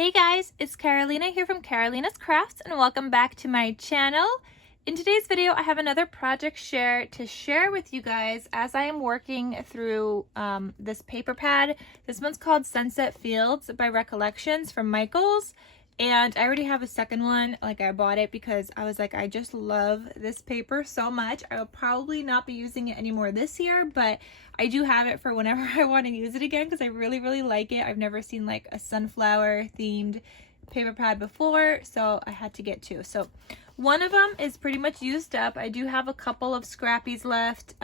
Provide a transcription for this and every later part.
Hey guys, it's Carolina here from KarolinasKrafts and welcome back to my channel. In today's video, I have another project to share with you guys as I am working through this paper pad. This one's called Sunset Fields by Recollections from Michaels. And I already have a second one. Like, I bought it because I was like, I just love this paper so much. I will probably not be using it anymore this year, but I do have it for whenever I want to use it again because I really like it. I've never seen like a sunflower themed paper pad before, so I had to get two. So one of them is pretty much used up. I do have a couple of scrappies left,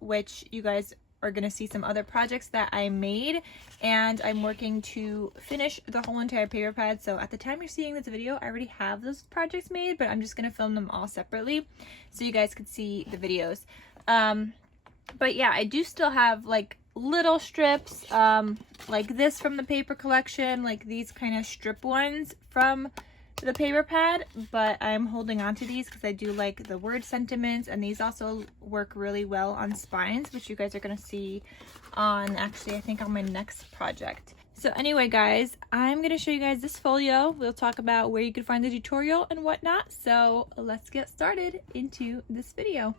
which you guys are going to see some other projects that I made, and I'm working to finish the whole entire paper pad. So at the time you're seeing this video, I already have those projects made, but I'm just going to film them all separately so you guys could see the videos. But yeah, I do still have like little strips like this from the paper collection, like these kind of strip ones from the paper pad, but I'm holding on to these because I do like the word sentiments, and these also work really well on spines, which you guys are going to see on, actually I think on my next project. So anyway guys, I'm going to show you guys this folio. We'll talk about where you can find the tutorial and whatnot, so let's get started into this video.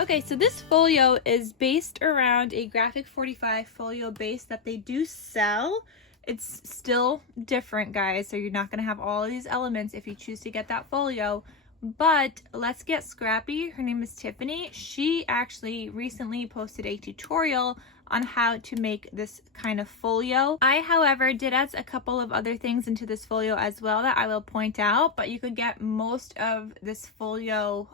Okay, so this folio is based around a Graphic 45 folio base that they do sell. It's still different, guys, so you're not going to have all of these elements if you choose to get that folio. But let's get scrappy. Her name is Tiffany. She actually recently posted a tutorial on how to make this kind of folio. I, however, did add a couple of other things into this folio as well that I will point out, but you could get most of this folio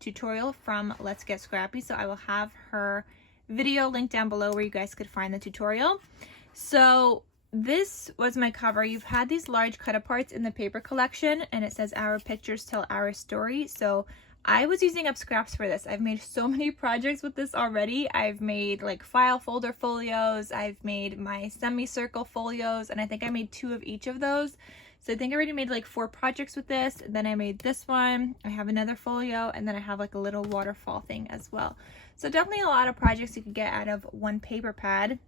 tutorial from Let's Get Scrappy, so I will have her video linked down below where you guys could find the tutorial. So this was my cover. You've had these large cut-aparts in the paper collection, and it says Our Pictures Tell Our Story. So I was using up scraps for this. I've made so many projects with this already. I've made like file folder folios, I've made my semicircle folios, and I think I made 2 of each of those. So I think I already made like 4 projects with this. Then I made this one, I have another folio, and then I have like a little waterfall thing as well. So definitely a lot of projects you could get out of one paper pad.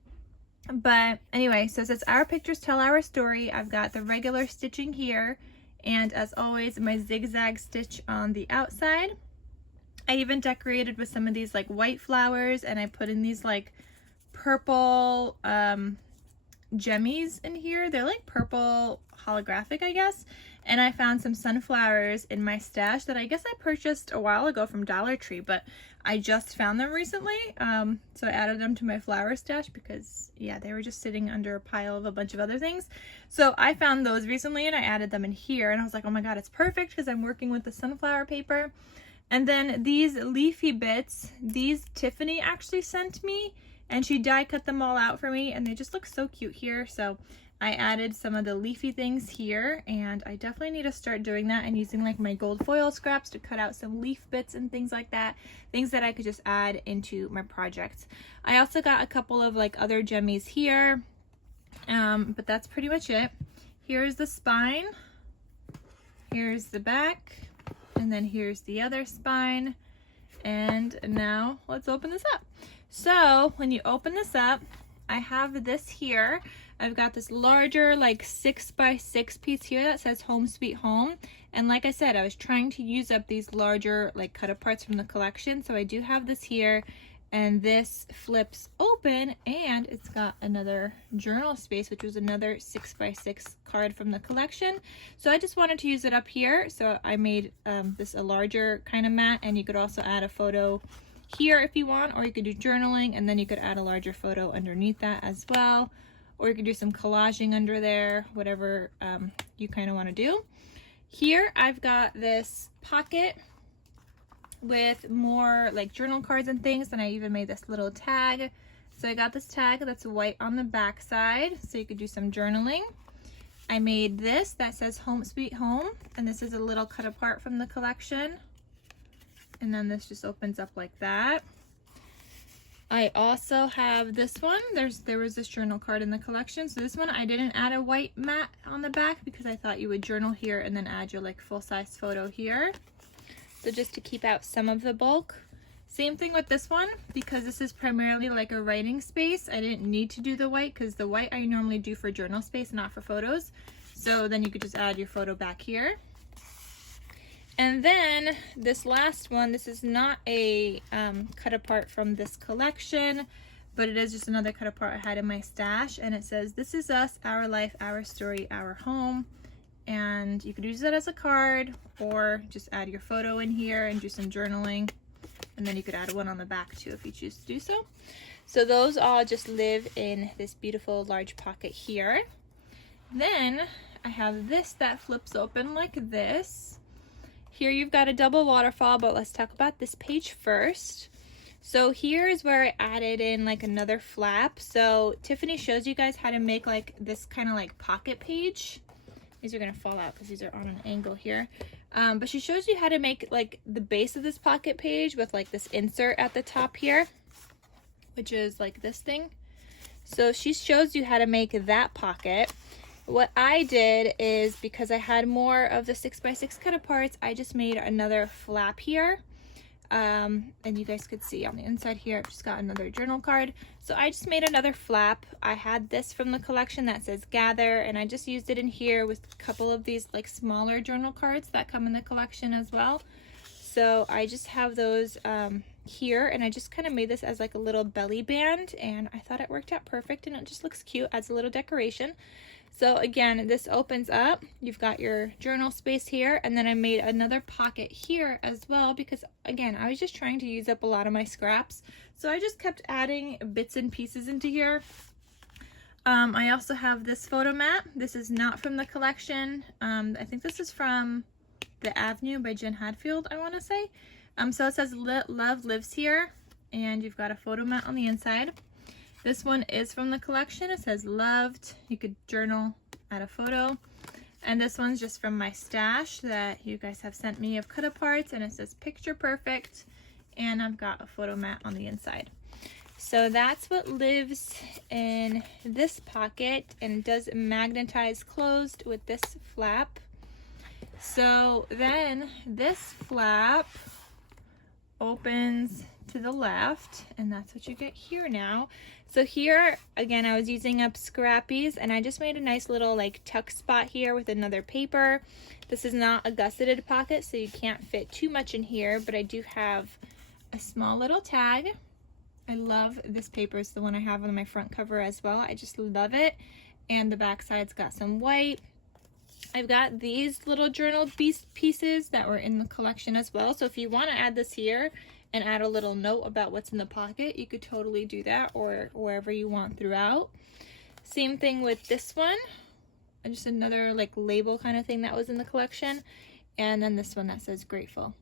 But anyway, so it says Our Pictures Tell Our Story. I've got the regular stitching here, and as always, my zigzag stitch on the outside. I even decorated with some of these like white flowers, and I put in these like purple gemmies in here. They're like purple holographic, I guess. And I found some sunflowers in my stash that I guess I purchased a while ago from Dollar Tree, but I just found them recently. So I added them to my flower stash because, yeah, they were just sitting under a pile of a bunch of other things. So I found those recently and I added them in here, and I was like, oh my god, it's perfect because I'm working with the sunflower paper. And then these leafy bits, these Tiffany actually sent me, and she die cut them all out for me, and they just look so cute here. So I added some of the leafy things here, and I definitely need to start doing that and using like my gold foil scraps to cut out some leaf bits and things like that, things that I could just add into my projects. I also got a couple of like other gemmies here, but that's pretty much it. Here's the spine, here's the back, and then here's the other spine. And now let's open this up. So when you open this up, I have this here. I've got this larger like 6x6 piece here that says Home Sweet Home. And like I said, I was trying to use up these larger like cut aparts from the collection. So I do have this here, and this flips open, and it's got another journal space, which was another 6x6 card from the collection. So I just wanted to use it up here. So I made this a larger kind of mat, and you could also add a photo here if you want, or you could do journaling, and then you could add a larger photo underneath that as well. Or you could do some collaging under there, whatever you kind of want to do. Here I've got this pocket with more like journal cards and things, and I even made this little tag. So I got this tag that's white on the back side, so you could do some journaling. I made this that says Home Sweet Home, and this is a little cut apart from the collection. And then this just opens up like that. I also have this one. There was this journal card in the collection. So this one I didn't add a white mat on the back because I thought you would journal here and then add your like full-size photo here. so just to keep out some of the bulk. Same thing with this one, because this is primarily like a writing space. I didn't need to do the white because the white I normally do for journal space, not for photos. So then you could just add your photo back here. And then this last one, this is not a cut apart from this collection, but it is just another cut apart I had in my stash, and it says, "This is us, our life, our story, our home." And you could use that as a card, or just add your photo in here and do some journaling. And then you could add one on the back too if you choose to do so. So those all just live in this beautiful large pocket here. Then I have this that flips open like this. Here you've got a double waterfall, but let's talk about this page first. So here is where I added in like another flap. So Tiffany shows you guys how to make like this kind of like pocket page. These are gonna fall out because these are on an angle here. But she shows you how to make like the base of this pocket page with like this insert at the top here, which is like this thing. So she shows you how to make that pocket. What I did is, because I had more of the 6x6 cut aparts, I just made another flap here. And you guys could see on the inside here, I've just got another journal card. So I just made another flap. I had this from the collection that says Gather, and I just used it in here with a couple of these like smaller journal cards that come in the collection as well. So I just have those here, and I just kind of made this as like a little belly band, and I thought it worked out perfect, and it just looks cute, adds a little decoration. So again, this opens up, you've got your journal space here, and then I made another pocket here as well, because again, I was just trying to use up a lot of my scraps. So I just kept adding bits and pieces into here. I also have this photo mat. This is not from the collection. I think this is from The Avenue by Jen Hadfield, I want to say. So it says Love Lives Here, and you've got a photo mat on the inside. This one is from the collection. It says Loved. You could journal, add a photo. And this one's just from my stash that you guys have sent me of cut aparts, and it says Picture Perfect. And I've got a photo mat on the inside. So that's what lives in this pocket, and it does magnetize closed with this flap. So then this flap opens to the left, and that's what you get here now. So here again, I was using up scrappies, and I just made a nice little like tuck spot here with another paper. This is not a gusseted pocket, so you can't fit too much in here, but I do have a small little tag. I love this paper. It's the one I have on my front cover as well. I just love it. And the back side's got some white. I've got these little journal pieces that were in the collection as well. So if you want to add this here and add a little note about what's in the pocket, you could totally do that, or wherever you want throughout. Same thing with this one. Just another like label kind of thing that was in the collection. And then this one that says Grateful.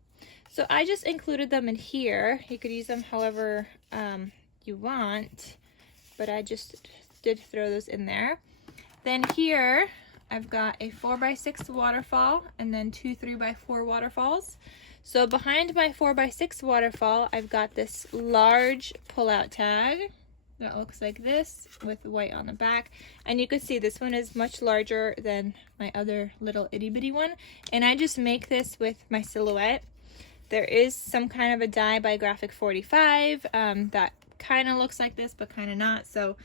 So I just included them in here. You could use them however you want, but I just did throw those in there. Then here I've got a 4x6 waterfall and then two 3x4 waterfalls. So behind my 4x6 waterfall, I've got this large pull-out tag that looks like this with white on the back. And you can see this one is much larger than my other little itty-bitty one. And I just make this with my silhouette. There is some kind of a die by Graphic 45 that kind of looks like this, but kind of not. So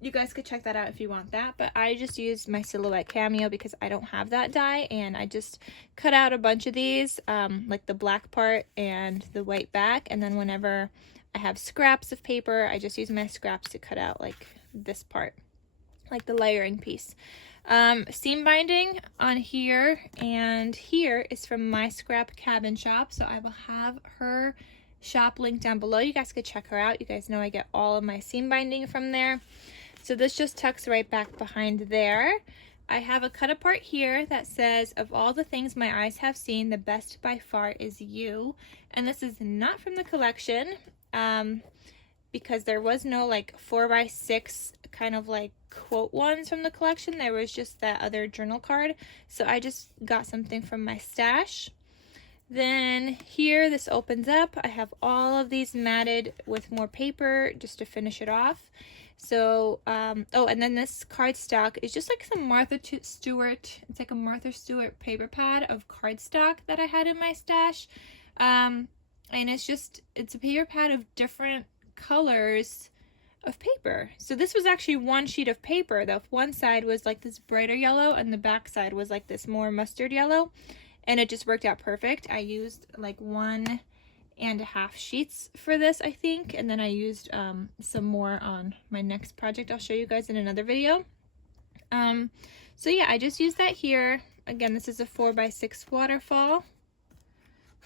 you guys could check that out if you want that, but I just used my silhouette cameo because I don't have that die, and I just cut out a bunch of these, like the black part and the white back, and then whenever I have scraps of paper, I just use my scraps to cut out like this part, like the layering piece. Seam binding on here, and here is from My Scrap Cabin Shop, so I will have her shop link down below. You guys could check her out. You guys know I get all of my seam binding from there. So this just tucks right back behind there. I have a cut apart here that says, of all the things my eyes have seen, the best by far is you. And this is not from the collection because there was no like 4x6 kind of like quote ones from the collection. There was just that other journal card. So I just got something from my stash. Then here, this opens up. I have all of these matted with more paper just to finish it off. So, oh, and then this cardstock is just like some Martha Stewart, it's like a Martha Stewart paper pad of cardstock that I had in my stash. And it's a paper pad of different colors of paper. So this was actually one sheet of paper. The one side was like this brighter yellow and the back side was like this more mustard yellow, and it just worked out perfect. I used like 1.5 sheets for this, I think, and then I used some more on my next project I'll show you guys in another video. So yeah, I just used that here. Again, this is a 4x6 waterfall,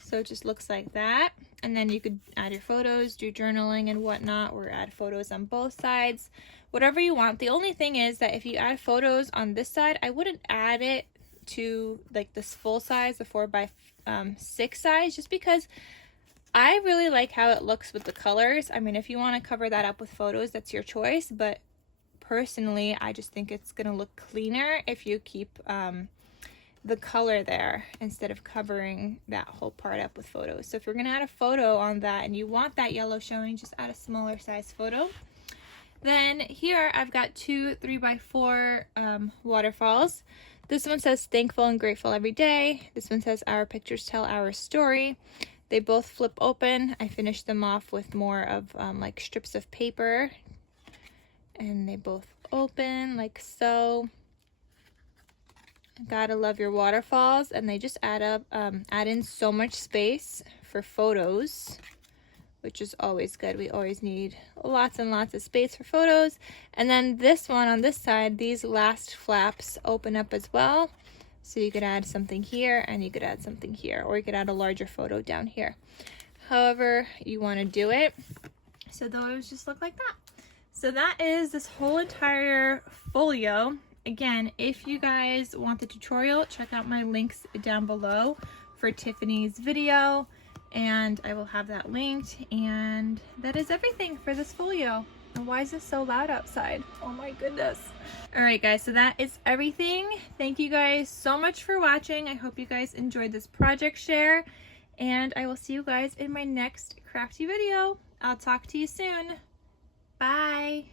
so it just looks like that. And then you could add your photos, do journaling and whatnot, or add photos on both sides, whatever you want. The only thing is that if you add photos on this side, I wouldn't add it to like this full size, the 4x6 size, just because I really like how it looks with the colors. I mean, if you want to cover that up with photos, that's your choice, but personally, I just think it's going to look cleaner if you keep the color there instead of covering that whole part up with photos. So if you're going to add a photo on that and you want that yellow showing, just add a smaller size photo. Then here I've got two 3x4 waterfalls. This one says thankful and grateful every day. This one says our pictures tell our story. They both flip open. I finished them off with more of like strips of paper, and they both open like so. Gotta love your waterfalls, and they just add in so much space for photos, which is always good. We always need lots and lots of space for photos. And then this one on this side, these last flaps open up as well. So you could add something here and you could add something here, or you could add a larger photo down here. However you want to do it. So those just look like that. So that is this whole entire folio. Again, if you guys want the tutorial, check out my links down below for Tiffany's video, and I will have that linked. And that is everything for this folio. And why is this so loud outside? Oh my goodness. Alright guys, so that is everything. Thank you guys so much for watching. I hope you guys enjoyed this project share, and I will see you guys in my next crafty video. I'll talk to you soon. Bye.